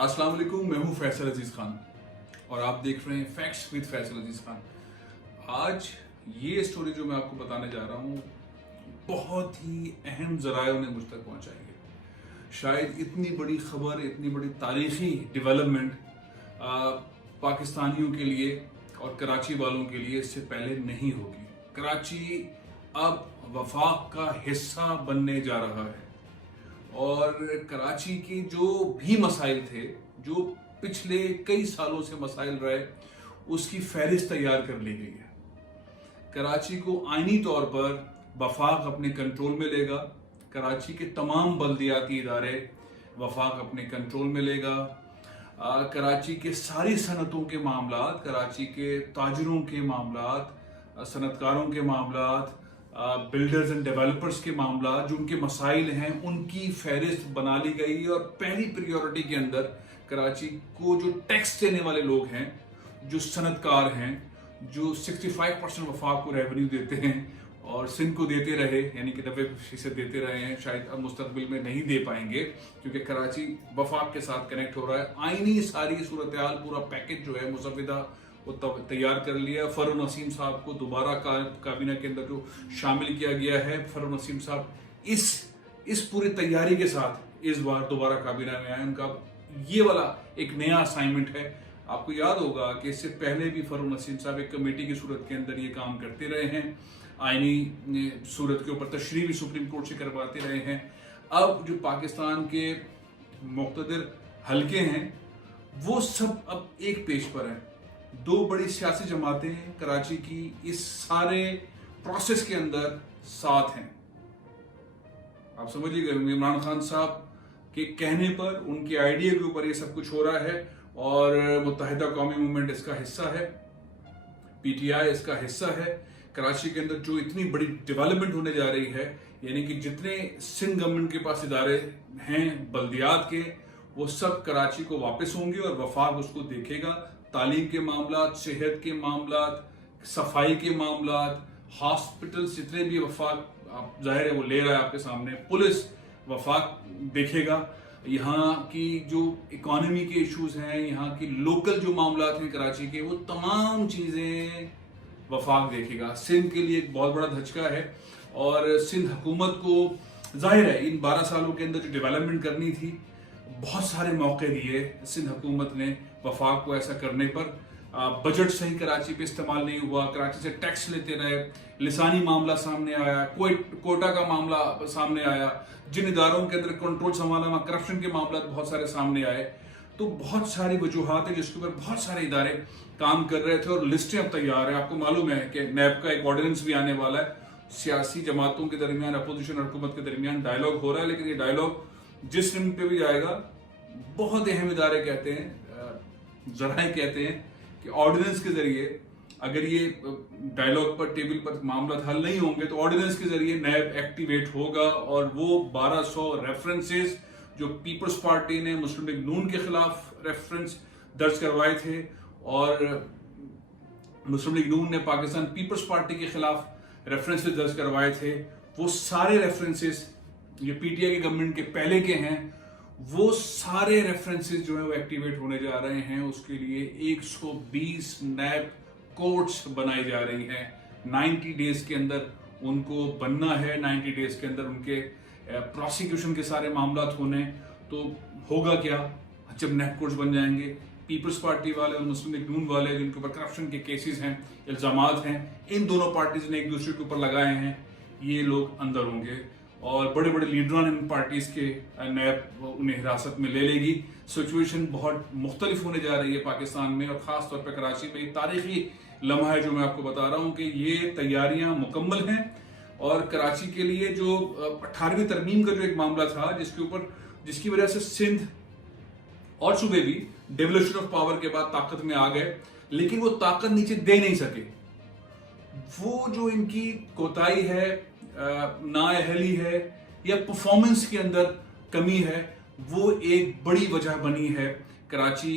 अस्सलाम वालेकुम, मैं हूं फैसल अजीज खान और आप देख रहे हैं फैक्ट्स विद फैसल अजीज खान। आज ये स्टोरी जो मैं आपको बताने जा रहा हूं बहुत ही अहम ज़रायों ने मुझ तक पहुंचाई है। शायद इतनी बड़ी खबर, इतनी बड़ी तारीखी डेवलपमेंट पाकिस्तानियों के लिए और कराची वालों के लिए इससे पहले नहीं होगी। कराची अब वफाक का हिस्सा बनने जा रहा है और कराची के जो भी मसाइल थे, जो पिछले कई सालों से मसाइल रहे, उसकी फहरिस्त तैयार कर ली गई है। कराची को आईनी तौर पर वफाक अपने कंट्रोल में लेगा। कराची के तमाम बल्दियाती इदारे वफाक अपने कंट्रोल में लेगा। कराची के सारी सनतों के मामलात, कराची के ताजरों के मामलात, सनतकारों के मामलात, बिल्डर्स एंड डेवलपर्स के मामला, जो उनके मसाइल हैं, उनकी फहरिस्त बना ली गई। और पहली प्रायोरिटी के अंदर कराची को जो टैक्स देने वाले लोग हैं, जो सनतकार हैं, जो 65% वफाक को रेवेन्यू देते हैं और सिंध को देते रहे, यानी कि 90% देते रहे हैं, शायद अब मुस्तकबिल में नहीं दे पाएंगे क्योंकि कराची वफाक के साथ कनेक्ट हो रहा है। आईनी सारी सूरत हाल, पूरा पैकेज जो है मुसविदा वो तैयार कर लिया। फरूक नसीम साहब को दोबारा काबीना के अंदर जो शामिल किया गया है, फरूक नसीम साहब इस पूरी तैयारी के साथ इस बार दोबारा काबीना में आए। उनका ये वाला एक नया असाइनमेंट है। आपको याद होगा कि इससे पहले भी फरूक नसीम साहब एक कमेटी की सूरत के अंदर ये काम करते रहे हैं, आईनी सूरत के ऊपर तशरीह भी सुप्रीम कोर्ट से करवाते रहे हैं। अब जो पाकिस्तान के मुख्तदिर हलके हैं वो सब अब एक पेज पर हैं। दो बड़ी सियासी जमातें कराची की इस सारे प्रोसेस के अंदर साथ हैं। आप समझिएगा, इमरान खान साहब के कहने पर, उनके आइडिया के ऊपर ये सब कुछ हो रहा है और मुत्तहिदा कौमी मूवमेंट इसका हिस्सा है, पीटीआई इसका हिस्सा है। कराची के अंदर जो इतनी बड़ी डेवलपमेंट होने जा रही है, यानी कि जितने सिंध गवर्नमेंट के पास इदारे हैं बल्दियात के, वो सब कराची को वापस होंगे और वफाक उसको देखेगा। तालीम के मामलात, सेहत के मामलात, सफाई के मामलात, हॉस्पिटल्स, जितने भी वफाक जाहिर है वो ले रहा है आपके सामने, पुलिस वफाक देखेगा। यहाँ की जो इकोनॉमी के इश्यूज हैं, यहाँ की लोकल जो मामलात हैं कराची के, वो तमाम चीज़ें वफाक देखेगा। सिंध के लिए एक बहुत बड़ा धचका है और सिंध हुकूमत को जाहिर है इन 12 सालों के अंदर जो डेवलपमेंट करनी थी, बहुत सारे मौके दिए सिंध हुकूमत ने वफाक को ऐसा करने पर। बजट सही कराची पे इस्तेमाल नहीं हुआ, कराची से टैक्स लेते रहे, लिसानी मामला सामने आया, कोटा का मामला सामने आया, जिन इदारों के अंदर कंट्रोल संभाला, करप्शन के मामला बहुत सारे सामने आए। तो बहुत सारी वजूहात है जिसके ऊपर बहुत सारे इदारे काम कर रहे थे और लिस्टें अब तैयार है। आपको मालूम है कि नैब का एक ऑर्डिनेंस भी आने वाला है। सियासी जमातों के दरमियान, अपोजिशन और हुकूमत के दरमियान डायलॉग हो रहा है, लेकिन ये डायलॉग जिस लिमिट पे भी जाएगा, बहुत अहम इदारे कहते हैं, जराए कहते हैं कि ऑर्डिनेंस के जरिए अगर ये डायलॉग पर, टेबल पर मामला हल नहीं होंगे तो ऑर्डिनेंस के जरिए नैब एक्टिवेट होगा और वो 1200 रेफरेंसेस जो पीपल्स पार्टी ने मुस्लिम लीग नून के खिलाफ रेफरेंस दर्ज करवाए थे और मुस्लिम लीग नून ने पाकिस्तान पीपल्स पार्टी के खिलाफ रेफरेंसेस दर्ज करवाए थे, वो सारे रेफरेंसेस ये पीटीआई के गवर्नमेंट के पहले के हैं, वो सारे रेफरेंसेस जो है वो एक्टिवेट होने जा रहे हैं। उसके लिए 120 नैब कोर्ट्स बनाई जा रही हैं। 90 डेज के अंदर उनको बनना है, 90 डेज के अंदर उनके प्रोसिक्यूशन के सारे मामला होने। तो होगा क्या जब नैब कोर्ट्स बन जाएंगे? पीपल्स पार्टी वाले और मुस्लिम लीग नून वाले जिनके ऊपर करप्शन के केसेस हैं, इल्जामात हैं, इन दोनों पार्टीज ने एक दूसरे के ऊपर लगाए हैं, ये लोग अंदर होंगे और बड़े बड़े लीडरान इन पार्टीज के नैब उन्हें हिरासत में ले लेगी। सिचुएशन बहुत मुख्तलिफ होने जा रही है पाकिस्तान में और ख़ास तौर पर कराची में। एक तारीखी लम्हा है जो मैं आपको बता रहा हूँ कि ये तैयारियां मुकम्मल हैं और कराची के लिए जो 18वीं तरमीम का जो एक मामला था जिसकी वजह से सिंध और सूबे भी डेवल्यूशन ऑफ पावर के बाद ताकत में आ गए, लेकिन वो ताकत नीचे दे नहीं सके। वो जो इनकी कोताही है, नाअहली है या परफॉर्मेंस के अंदर कमी है, वो एक बड़ी वजह बनी है कराची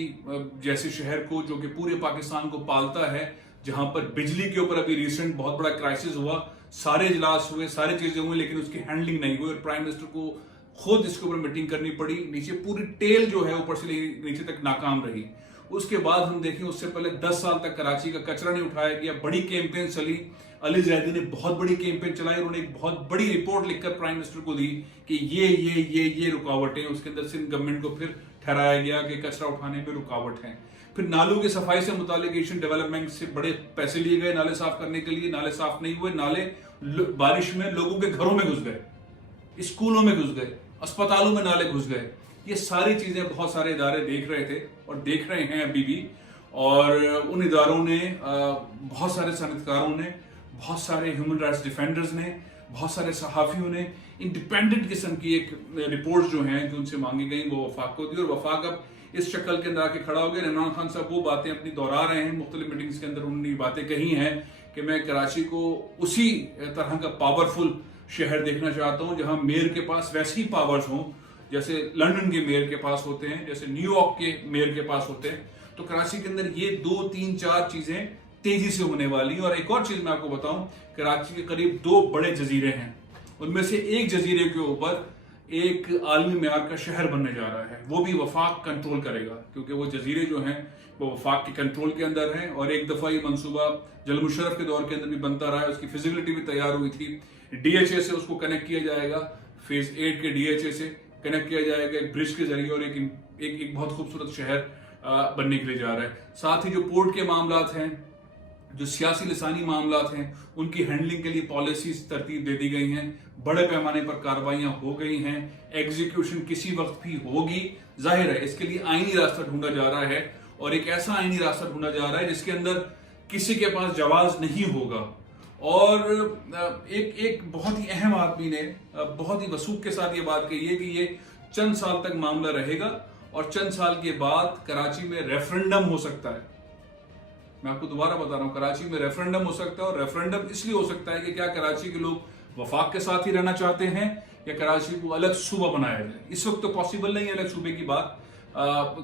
जैसे शहर को, जो कि पूरे पाकिस्तान को पालता है, जहां पर बिजली के ऊपर अभी रिसेंट बहुत बड़ा क्राइसिस हुआ, सारे इजलास हुए, सारी चीजें हुई, लेकिन उसकी हैंडलिंग नहीं हुई और प्राइम मिनिस्टर को खुद इसके ऊपर मीटिंग करनी पड़ी, नीचे पूरी टेल जो है ऊपर से नीचे तक नाकाम रही। उसके बाद हम देखें उससे पहले 10 साल तक कराची का कचरा नहीं उठाया गया, बड़ी कैंपेन चली, अली जैदी ने बहुत बड़ी कैंपेन चलाई, उन्होंने एक बहुत बड़ी रिपोर्ट लिखकर प्राइम मिनिस्टर को दी कि ये रुकावटें, उसके अंदर सिंध गवर्नमेंट को फिर ठहराया गया कि कचरा उठाने में रुकावट है। फिर नालों की सफाई से मुतालिक एशियन डेवलपमेंट से बड़े पैसे लिए गए नाले साफ करने के लिए, नाले साफ नहीं हुए, नाले बारिश में लोगों के घरों में घुस गए, स्कूलों में घुस गए, अस्पतालों में नाले घुस गए। ये सारी चीजें बहुत सारे इदारे देख रहे थे और देख रहे हैं अभी भी, और उन इदारों ने, बहुत सारे सनतकारों ने, बहुत सारे ह्यूमन राइट्स डिफेंडर्स ने, बहुत सारे सहाफियों ने इंडिपेंडेंट किस्म की एक रिपोर्ट जो हैं जो उनसे मांगी गई वो वफाक को दी, और वफाक अब इस शक्ल के अंदर आके खड़ा हो गया। इमरान खान साहब वो बातें अपनी दोहरा रहे हैं मुख्तलिफ मीटिंग्स के अंदर, उन्होंने बातें कही हैं कि मैं कराची को उसी तरह का पावरफुल शहर देखना चाहता हूं जहां मेयर के पास वैसे ही पावर्स हों जैसे लंदन के मेयर के पास होते हैं, जैसे न्यूयॉर्क के मेयर के पास होते हैं। तो कराची के अंदर ये 2, 3, 4 चीजें तेजी से होने वाली। और एक और चीज मैं आपको बताऊं, कराची के करीब 2 बड़े जजीरे हैं, उनमें से एक जजीरे के ऊपर एक आलमी मेयार का शहर बनने जा रहा है, वो भी वफाक कंट्रोल करेगा, क्योंकि वो जजीरे जो हैं वो वफाक के कंट्रोल के अंदर हैं। और एक दफा ये मंसूबा जल मुशर्रफ के दौर के अंदर भी बनता रहा है, उसकी फिजिबिलिटी भी तैयार हुई थी, डीएचए से उसको कनेक्ट किया जाएगा, फेज 8 के डीएचए से कनेक्ट किया जाएगा एक ब्रिज के जरिए, और एक बहुत खूबसूरत शहर बनने के लिए जा रहा है। साथ ही जो पोर्ट के मामलात हैं, जो सियासी लिसानी मामलात हैं, उनकी हैंडलिंग के लिए पॉलिसीज तरतीब दे दी गई हैं, बड़े पैमाने पर कार्रवाइयां हो गई हैं, एग्जीक्यूशन किसी वक्त भी होगी। जाहिर है इसके लिए आईनी रास्ता ढूंढा जा रहा है, और एक ऐसा आईनी रास्ता ढूंढा जा रहा है जिसके अंदर किसी के पास जवाज नहीं होगा। और एक बहुत ही अहम आदमी ने बहुत ही वसूख के साथ ये बात कही है कि ये चंद साल तक मामला रहेगा और चंद साल के बाद कराची में रेफरेंडम हो सकता है। मैं आपको दोबारा बता रहा हूं, कराची में रेफरेंडम हो सकता है, और रेफरेंडम इसलिए हो सकता है कि क्या कराची के लोग वफाक के साथ ही रहना चाहते हैं या कराची को अलग सूबा बनाया जाए। इस वक्त तो पॉसिबल नहीं है अलग सूबे की बात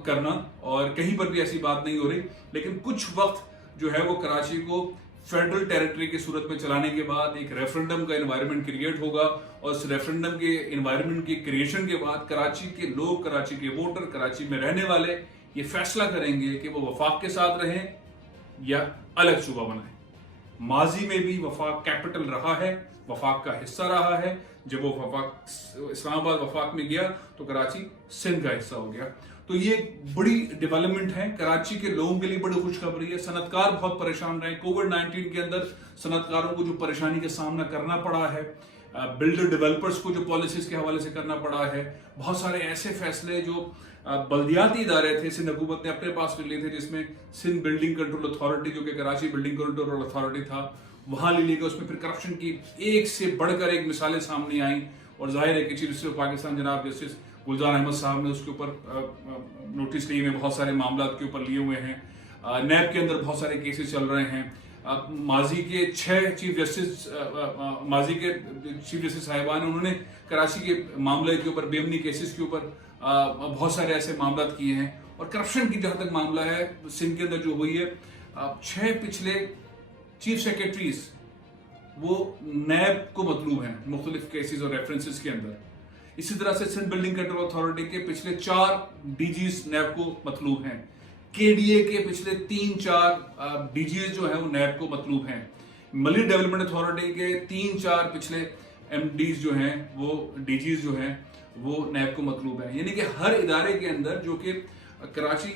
करना, और कहीं पर भी ऐसी बात नहीं हो रही, लेकिन कुछ वक्त जो है वो कराची को फेडरल टेरिटरी की सूरत में चलाने के बाद एक रेफरेंडम का एनवायरनमेंट क्रिएट होगा, और उस रेफरेंडम के एनवायरनमेंट की क्रिएशन के बाद कराची के लोग, कराची के वोटर, कराची में रहने वाले ये फैसला करेंगे कि वो वफाक के साथ रहें या अलग सूबा बनाएं। माजी में भी वफाक कैपिटल रहा है, वफाक का हिस्सा रहा है। जब वो वफाक इस्लामाबाद वफाक में गया तो कराची सिंध का हिस्सा हो गया। तो ये बड़ी डेवलपमेंट है, कराची के लोगों के लिए बड़ी खुशखबरी है। सनतकार बहुत परेशान रहे, कोविड-19 के अंदर सनतकारों को जो परेशानी का सामना करना पड़ा है, बिल्डर डेवलपर्स को जो पॉलिसीज के हवाले से करना पड़ा है, बहुत सारे ऐसे फैसले जो बल्दियाती इदारे थे सिंध हुकूमत ने अपने पास ले लिए थे, जिसमें सिंध बिल्डिंग कंट्रोल अथॉरिटी जो कि कराची बिल्डिंग कंट्रोल अथॉरिटी था वहां ले लिए गए, उसमें फिर करप्शन की एक से बढ़कर एक मिसालें सामने आई। और जाहिर है कि चीफ जस्टिस ऑफ पाकिस्तान जनाब जस्टिस गुलजार अहमद साहब ने उसके ऊपर नोटिस लिए हुए, बहुत सारे मामला के ऊपर लिए हुए हैं। नैब के अंदर बहुत सारे केसेस चल रहे हैं। माजी के 6 चीफ जस्टिस साहिबान उन्होंने कराची के मामले के ऊपर, बेमनी केसेस के ऊपर बहुत सारे ऐसे मामला किए हैं। और करप्शन की जहां तक मामला है सिंध के अंदर जो हुई है, 6 पिछले चीफ सेक्रेटरीज वो नैब को मतलूब हैं मुख्तलिफ केसेस और रेफरेंसेस के अंदर। इसी तरह से सिंध बिल्डिंग कंट्रोल अथॉरिटी के पिछले 4 डीजीज नैब को मतलूब हैं। केडीए के पिछले 3-4 डीजीज जो है वो नैब को मतलूब हैं। मली डेवलपमेंट अथॉरिटी के 3-4 पिछले एमडीज जो हैं वो डीजीज जो हैं वो नैब को मतलूब है। यानी कि हर इदारे के अंदर जो कि कराची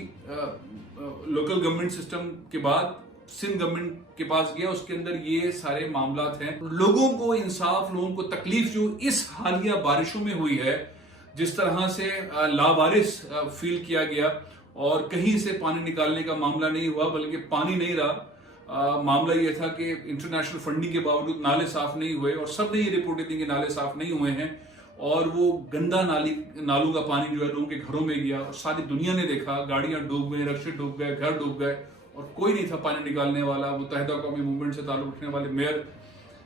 लोकल गवर्नमेंट सिस्टम के बाद सिंध गवर्नमेंट के पास गया, उसके अंदर ये सारे मामलात हैं। लोगों को इंसाफ, लोगों को तकलीफ जो इस हालिया बारिशों में हुई है, जिस तरह से लावारिस फील किया गया और कहीं से पानी निकालने का मामला नहीं हुआ, बल्कि पानी नहीं रहा, मामला ये था कि इंटरनेशनल फंडिंग के बावजूद नाले साफ नहीं हुए, और सब ने ये रिपोर्टें दी कि नाले साफ नहीं हुए हैं, और वो गंदा नालों का पानी जो है लोगों के घरों में गया, और सारी दुनिया ने देखा, गाड़ियां डूब गई, रक्शे डूब गए, घर डूब गए, और कोई नहीं था पानी निकालने वाला। मुत्तहिदा कौमी मूवमेंट से ताल्लुक रखने वाले मेयर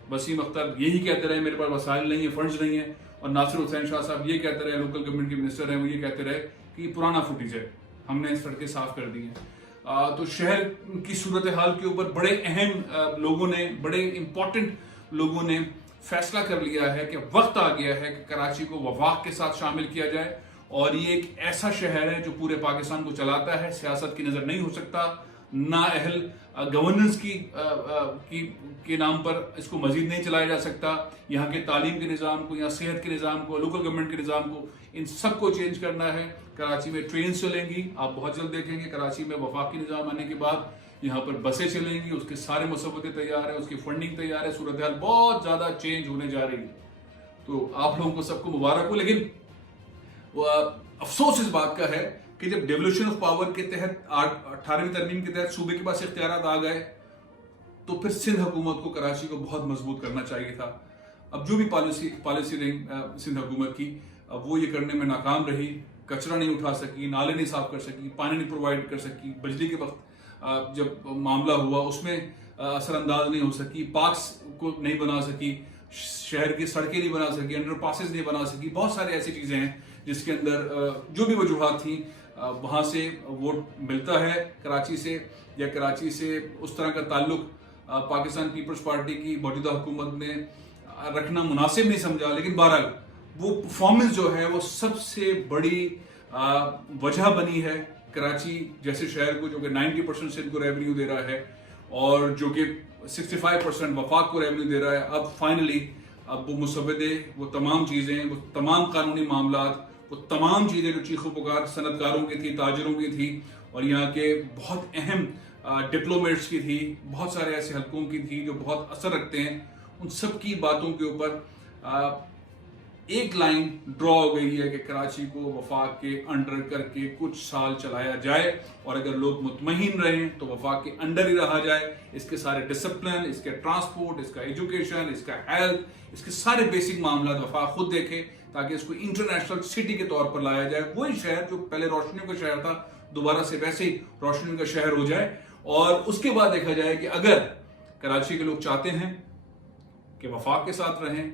वसीम अख्तर यही कहते रहे मेरे पास वसाइल नहीं है, फंड्स नहीं है, और नासिर हुसैन शाह साहब ये कहते रहे, लोकल गवर्नमेंट के मिनिस्टर हैं, वो ये कहते रहे कि पुराना फुटेज है, हमने सड़कें साफ कर दी हैं। तो शहर की सूरत हाल के ऊपर बड़े अहम लोगों ने, बड़े इंपॉर्टेंट लोगों ने फैसला कर लिया है कि वक्त आ गया है कि कराची को वफाक के साथ शामिल किया जाए, और ये एक ऐसा शहर है जो पूरे पाकिस्तान को चलाता है, सियासत की नजर नहीं हो सकता, नाअहल गवर्नेंस के नाम पर इसको मजीद नहीं चलाया जा सकता। यहाँ के तालीम के निज़ाम को, यहाँ सेहत के निज़ाम को, लोकल गवर्नमेंट के निज़ाम को, इन सब को चेंज करना है। कराची में ट्रेन चलेंगी, आप बहुत जल्द देखेंगे कराची में वफाकी निज़ाम आने के बाद यहाँ पर बसें चलेंगी, उसके सारे मसौदे तैयार है, उसकी फंडिंग तैयार है, सूरत हाल बहुत ज़्यादा चेंज होने जा रही है। तो आप लोगों को सबको मुबारक हो। लेकिन अफसोस इस बात का है कि जब डेवोल्यूशन ऑफ पावर के तहत 18वीं तरमीम के तहत सूबे के पास इख्तियारात आ गए, तो फिर सिंध हुकूमत को कराची को बहुत मजबूत करना चाहिए था। अब जो भी पॉलिसी रही सिंध हुकूमत की, अब वो ये करने में नाकाम रही। कचरा नहीं उठा सकी, नाले नहीं साफ कर सकी, पानी नहीं प्रोवाइड कर सकी, बिजली के वक्त जब मामला हुआ उसमें असरअंदाज नहीं हो सकी, पार्क्स को नहीं बना सकी, शहर की सड़कें नहीं बना सकी, अंडर पासेस नहीं बना सकी। बहुत सारी ऐसी चीज़ें हैं जिसके अंदर जो भी वजूहात थी, वहाँ से वोट मिलता है कराची से, या कराची से उस तरह का ताल्लुक पाकिस्तान पीपल्स पार्टी की मौजूदा हुकूमत ने रखना मुनासिब नहीं समझा। लेकिन बहरहाल वो परफॉर्मेंस जो है वो सबसे बड़ी वजह बनी है कराची जैसे शहर को, जो कि 90% से इनको रेवेन्यू दे रहा है, और जो कि 65% वफाक को रेवेन्यू दे रहा है। अब फाइनली अब वो मुसव्वदे, वो तमाम चीज़ें, वो तमाम कानूनी मामलात, वो तमाम चीज़ें जो चीखो पुकार सनतकारों की थी, ताजरों की थी, और यहाँ के बहुत अहम डिप्लोमेट्स की थी, बहुत सारे ऐसे हलकों की थी जो बहुत असर रखते हैं, उन सब की बातों के ऊपर एक लाइन ड्रॉ हो गई है कि कराची को वफाक के अंडर करके कुछ साल चलाया जाए, और अगर लोग मुतमईन रहें तो वफाक के अंडर ही रहा जाए। इसके सारे डिसिप्लिन, इसके ट्रांसपोर्ट, इसका एजुकेशन, इसका हेल्थ, इसके सारे बेसिक मामला वफाक खुद देखे, ताकि इसको इंटरनेशनल सिटी के तौर पर लाया जाए। वही शहर जो पहले रोशनियों का शहर था, दोबारा से वैसे ही रोशनियों का शहर हो जाए। और उसके बाद देखा जाए कि अगर कराची के लोग चाहते हैं कि वफाक के साथ रहें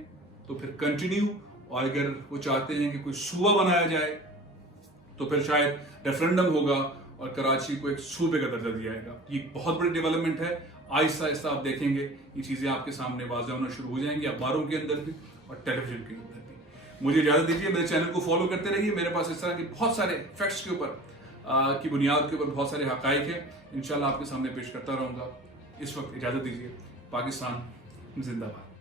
तो फिर कंटिन्यू, और अगर वो चाहते हैं कि कोई सूबा बनाया जाए तो फिर शायद रेफरेंडम होगा और कराची को एक सूबे का दर्जा दिया जाएगा। ये बहुत बड़ी डेवलपमेंट है। आहिस्ता आहिस्ता आप देखेंगे ये चीज़ें आपके सामने वाज़ेह होना शुरू हो जाएंगी, अखबारों के अंदर भी और टेलीविजन के अंदर भी। मुझे इजाज़त दीजिए, मेरे चैनल को फॉलो करते रहिए। मेरे पास इस तरह के बहुत सारे फैक्ट्स के ऊपर की बुनियाद के ऊपर बहुत सारे हक़ाइक़ हैं, इंशाल्लाह आपके सामने पेश करता रहूँगा। इस वक्त इजाज़त दीजिए। पाकिस्तान जिंदाबाद।